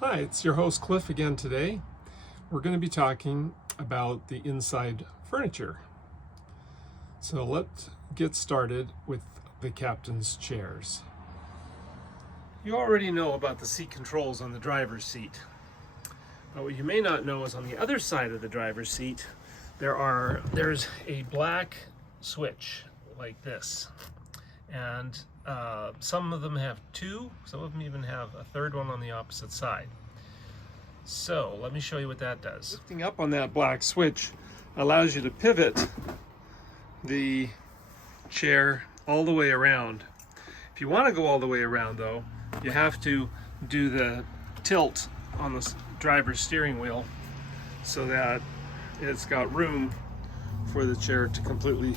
Hi, it's your host Cliff again today. We're going to be talking about the inside furniture. So let's get started with the captain's chairs. You already know about the seat controls on the driver's seat. But what you may not know is on the other side of the driver's seat, there's a black switch like this. And some of them have two, some of them even have a third one on the opposite side. So let me show you what that does. Lifting up on that black switch allows you to pivot the chair all the way around. If you want to go all the way around though, you have to do the tilt on the driver's steering wheel so that it's got room for the chair to completely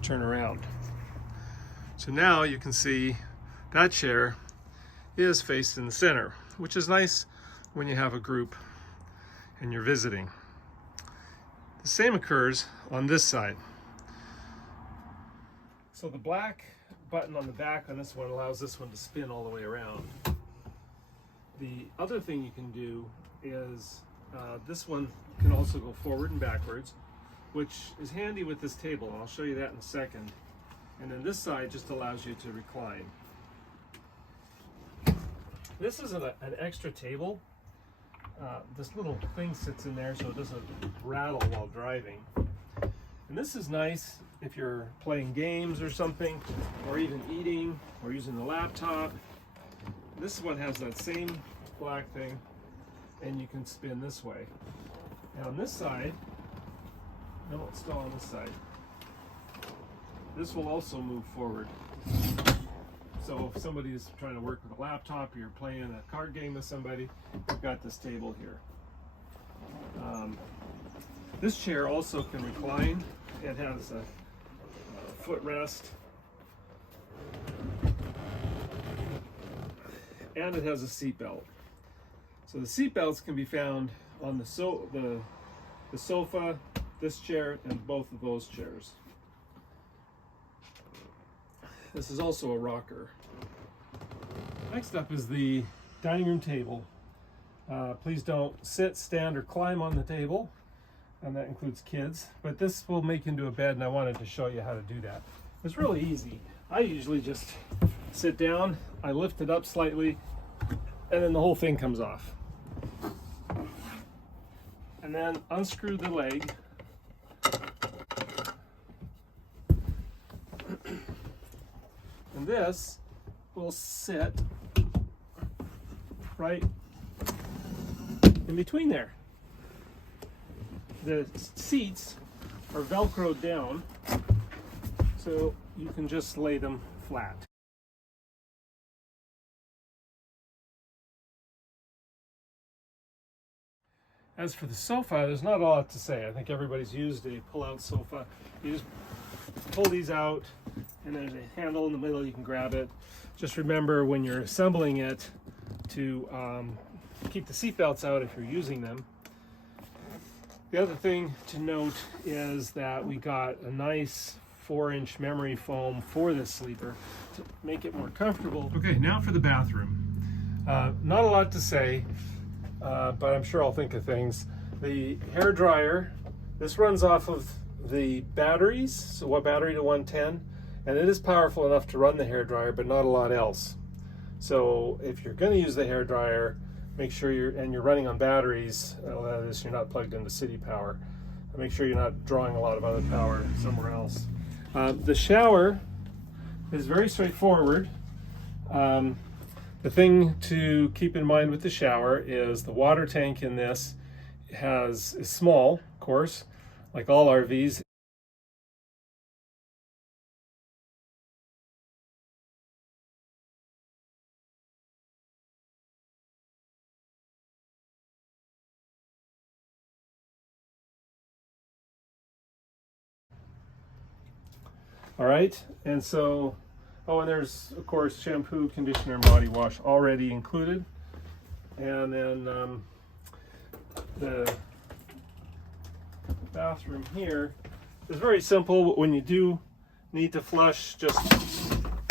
turn around. So now you can see that chair is faced in the center, which is nice when you have a group and you're visiting. The same occurs on this side. So the black button on the back on this one allows this one to spin all the way around. The other thing you can do is this one can also go forward and backwards, which is handy with this table, and I'll show you that in a second. And then this side just allows you to recline. This is an extra table. This little thing sits in there so it doesn't rattle while driving. And this is nice if you're playing games or something, or even eating, or using the laptop. This one has that same black thing, and you can spin this way. Now on this side, no, it's still on this side. This will also move forward. So if somebody's trying to work with a laptop, or you're playing a card game with somebody, you've got this table here. This chair also can recline. It has a footrest, and it has a seat belt. So the seat belts can be found on the sofa, this chair, and both of those chairs. This is also a rocker. Next up is the dining room table. Please don't sit, stand, or climb on the table, and that includes kids, but this will make into a bed, and I wanted to show you how to do that. It's really easy. I usually just sit down, I lift it up slightly, and then the whole thing comes off. And then unscrew the leg. And this will sit right in between there. The seats are Velcroed down, so you can just lay them flat. As for the sofa, there's not a lot to say. I think everybody's used a pull-out sofa. You just pull these out, and there's a handle in the middle, you can grab it. Just remember when you're assembling it to keep the seat belts out if you're using them. The other thing to note is that we got a nice 4-inch memory foam for this sleeper to make it more comfortable. Okay, now for the bathroom. Not a lot to say, but I'm sure I'll think of things. The hair dryer, this runs off of the batteries, so what battery to 110, and it is powerful enough to run the hair dryer, but not a lot else. So if you're going to use the hair dryer, make sure you're running on batteries, that is, you're not plugged into city power. Make sure you're not drawing a lot of other power somewhere else. The shower is very straightforward. The thing to keep in mind with the shower is the water tank in this is small, of course, like all RVs. All right, and so, oh, and there's, of course, shampoo, conditioner, and body wash already included. And then the bathroom here is very simple. When you do need to flush, just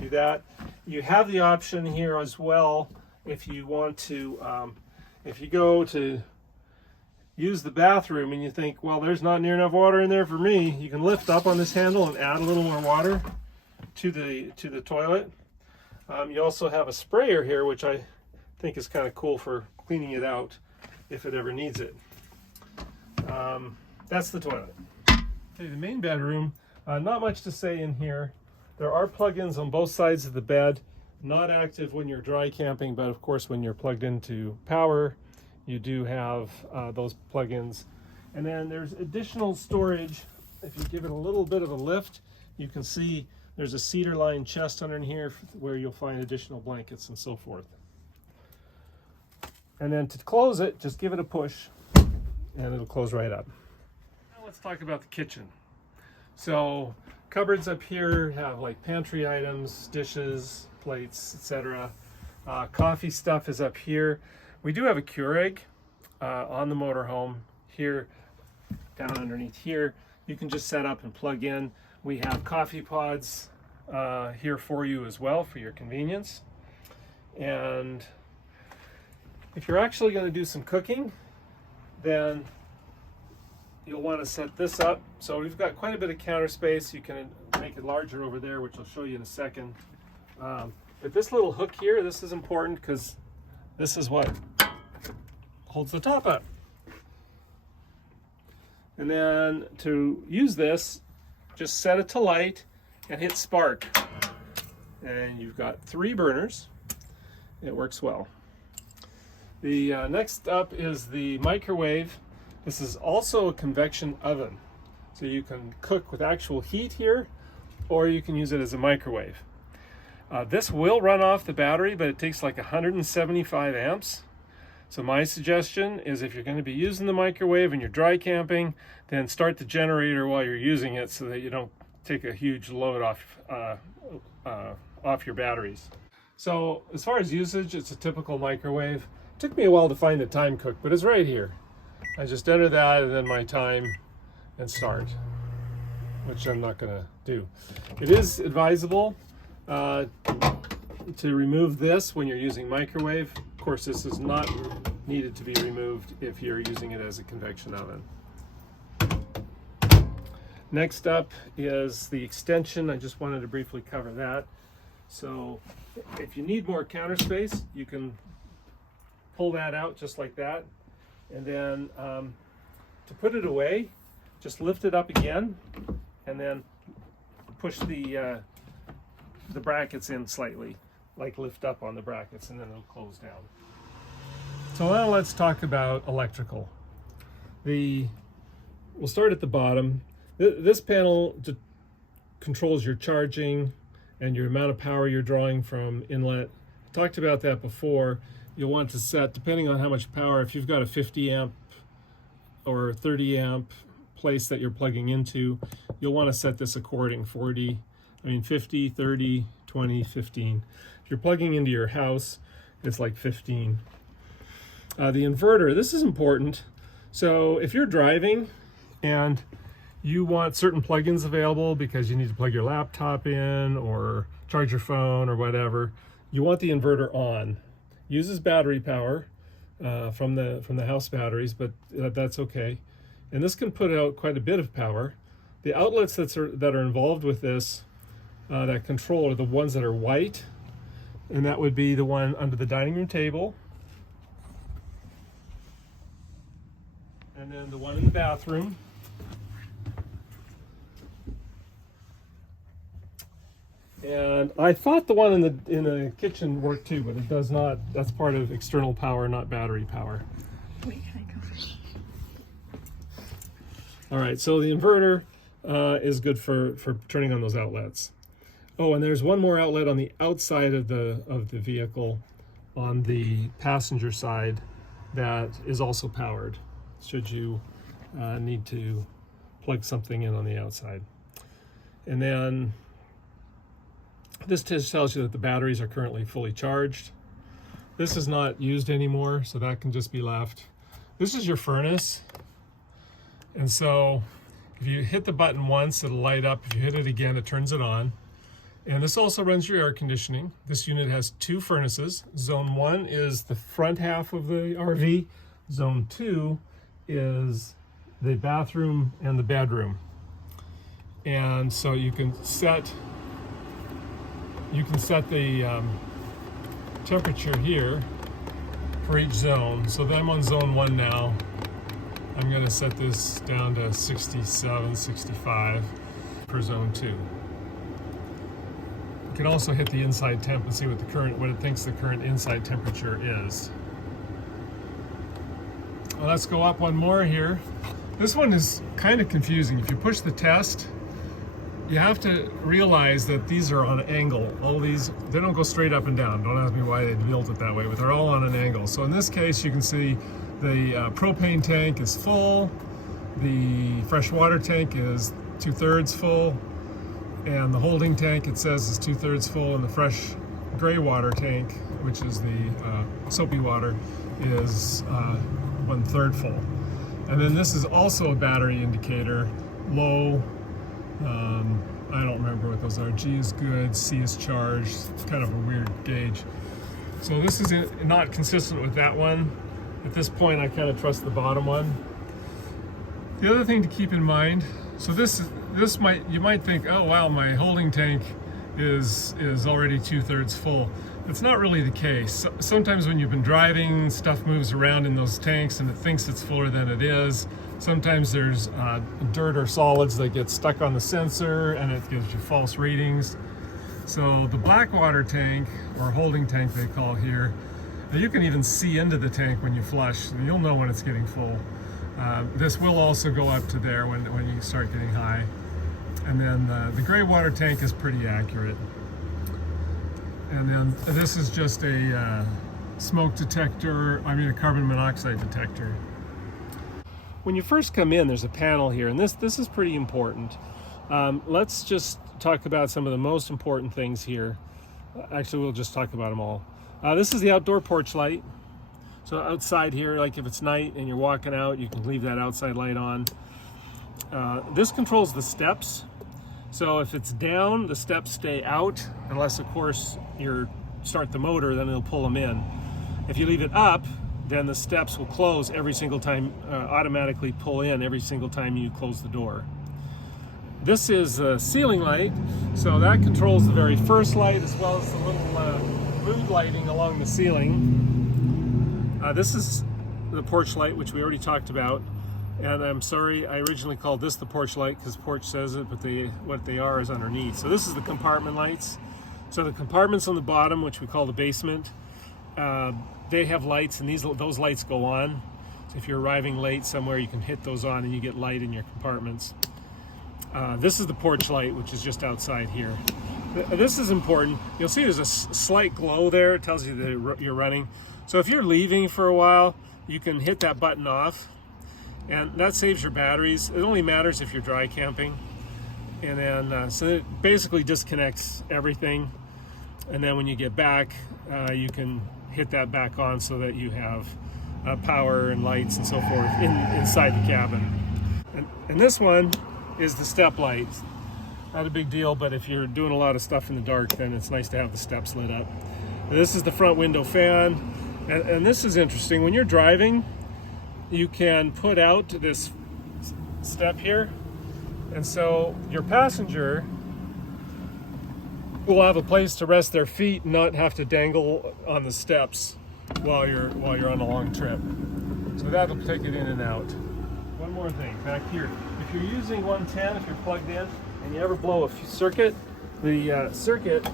do that. You have the option here as well if you want to if you go to use the bathroom and you think, well, there's not near enough water in there for me, you can lift up on this handle and add a little more water to the toilet. You also have a sprayer here, which I think is kind of cool for cleaning it out if it ever needs it. That's the toilet. Okay, the main bedroom, not much to say in here. There are plugins on both sides of the bed, not active when you're dry camping, but of course when you're plugged into power, you do have those plugins. And then there's additional storage. If you give it a little bit of a lift, you can see there's a cedar lined chest under here where you'll find additional blankets and so forth. And then to close it, just give it a push and it'll close right up. Now let's talk about the kitchen. So cupboards up here have like pantry items, dishes, plates, etc. Coffee stuff is up here. We do have a Keurig on the motorhome here, down underneath here. You can just set up and plug in. We have coffee pods here for you as well for your convenience. And if you're actually going to do some cooking, then you'll want to set this up. So we've got quite a bit of counter space. You can make it larger over there, which I'll show you in a second. But this little hook here, this is important because this is what holds the top up. And then to use this, just set it to light and hit spark. And you've got 3 burners. It works well. The next up is the microwave. This is also a convection oven. So you can cook with actual heat here, or you can use it as a microwave. This will run off the battery, but it takes like 175 amps. So my suggestion is if you're going to be using the microwave and you're dry camping, then start the generator while you're using it so that you don't take a huge load off your batteries. So as far as usage, it's a typical microwave. It took me a while to find the time cook, but it's right here. I just enter that and then my time and start, which I'm not going to do. It is advisable to remove this when you're using microwave. Of course, this is not needed to be removed if you're using it as a convection oven. Next up is the extension. I just wanted to briefly cover that. So if you need more counter space, you can pull that out just like that. And then to put it away, just lift it up again and then push the brackets in slightly, like lift up on the brackets, and then it'll close down. So now let's talk about electrical. We'll start at the bottom. This panel controls your charging and your amount of power you're drawing from inlet. I talked about that before. You'll want to set, depending on how much power, if you've got a 50 amp or 30 amp place that you're plugging into, you'll want to set this according 50, 30, 20, 15. If you're plugging into your house, it's like 15. The inverter, this is important. So if you're driving and you want certain plugins available because you need to plug your laptop in or charge your phone or whatever, you want the inverter on. Uses battery power from the house batteries, but that's okay. And this can put out quite a bit of power. The outlets that are involved with this that control are the ones that are white, and that would be the one under the dining room table, and then the one in the bathroom, and I thought the one in the kitchen worked too, but it does not. That's part of external power, not battery power. Wait, can I go? All right, so the inverter is good for turning on those outlets. Oh, and there's one more outlet on the outside of the vehicle, on the passenger side, that is also powered, should you need to plug something in on the outside. And then this just tells you that the batteries are currently fully charged. This is not used anymore, so that can just be left. This is your furnace. And so if you hit the button once, it'll light up. If you hit it again, it turns it on. And this also runs your air conditioning. This unit has 2 furnaces. Zone 1 is the front half of the RV. Zone 2 is the bathroom and the bedroom. And so you can set the temperature here for each zone. So then I'm on zone 1 now. I'm going to set this down to 67, 65 for zone 2. You can also hit the inside temp and see what it thinks the current inside temperature is. Well, let's go up one more here. This one is kind of confusing. If you push the test, you have to realize that these are on an angle. All these, they don't go straight up and down. Don't ask me why they built it that way, but they're all on an angle. So in this case, you can see the propane tank is full, the fresh water tank is 2/3 full, and the holding tank, it says, is 2/3 full, and the fresh gray water tank, which is the soapy water, is 1/3 full. And then this is also a battery indicator, low, I don't remember what those are. G is good, C is charged. It's kind of a weird gauge. So this is not consistent with that one. At this point, I kind of trust the bottom one. The other thing to keep in mind, so you might think, oh wow, my holding tank is already 2/3 full. It's not really the case. Sometimes when you've been driving, stuff moves around in those tanks and it thinks it's fuller than it is. Sometimes there's dirt or solids that get stuck on the sensor and it gives you false readings. So the black water tank, or holding tank they call here, you can even see into the tank when you flush, and you'll know when it's getting full. This will also go up to there when you start getting high. And then the gray water tank is pretty accurate. And then this is just a smoke detector, a carbon monoxide detector. When you first come in, there's a panel here, and this is pretty important. Let's just talk about some of the most important things here. Actually, we'll just talk about them all. This is the outdoor porch light. So outside here, like if it's night and you're walking out, you can leave that outside light on. This controls the steps. So if it's down, the steps stay out, unless of course you start the motor, then it'll pull them in. If you leave it up, then the steps will close every single time, automatically pull in every single time you close the door. This is a ceiling light, so that controls the very first light as well as the little mood lighting along the ceiling. This is the porch light, which we already talked about. And I'm sorry, I originally called this the porch light because porch says it, but what they are is underneath. So this is the compartment lights. So the compartments on the bottom, which we call the basement, they have lights, and those lights go on. So if you're arriving late somewhere, you can hit those on and you get light in your compartments. This is the porch light, which is just outside here. This is important. You'll see there's a slight glow there. It tells you that you're running. So if you're leaving for a while, you can hit that button off, and that saves your batteries. It only matters if you're dry camping. And then, so it basically disconnects everything. And then when you get back, you can hit that back on so that you have power and lights and so forth inside the cabin. And this one is the step light. Not a big deal, but if you're doing a lot of stuff in the dark, then it's nice to have the steps lit up. This is the front window fan. And this is interesting. When you're driving, you can put out this step here, and so your passenger will have a place to rest their feet and not have to dangle on the steps while you're on a long trip. So that'll take it in and out. One more thing back here. If you're using 110, if you're plugged in and you ever blow a circuit, the circuit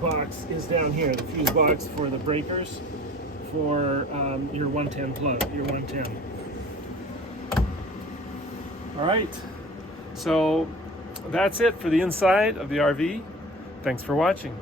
box is down here, the fuse box for the breakers for your 110 plug, your 110. All right, so that's it for the inside of the RV. Thanks for watching.